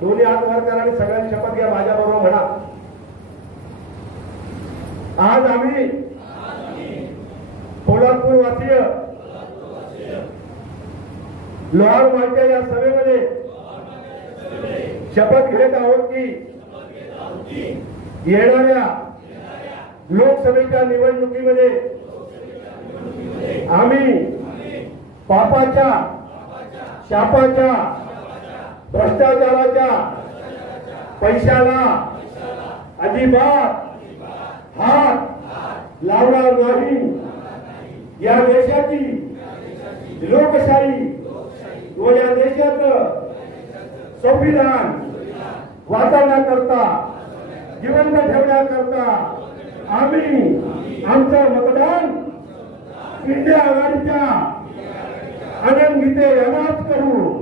दोन्ही हात वर करा आणि सगळ्यांनी शपथ घ्या माझ्याबरोबर म्हणा. आज आम्ही पोलादपूर वासीय लोहार मार्च्या या सभेमध्ये शपथ घेत आहोत की येणाऱ्या लोकसभेच्या निवडणुकीमध्ये आम्ही पापाच्या, शापाच्या, भ्रष्टाचाराच्या पैशाला अजिबात हात लावणार नाही. या देशाची लोकशाही व या देशाचं संविधान वाचवण्याकरता, जिवंत ठेवण्याकरता आम्ही आमचं मतदान इंडिया आघाडीच्या अनंत गीते यांनाच करू.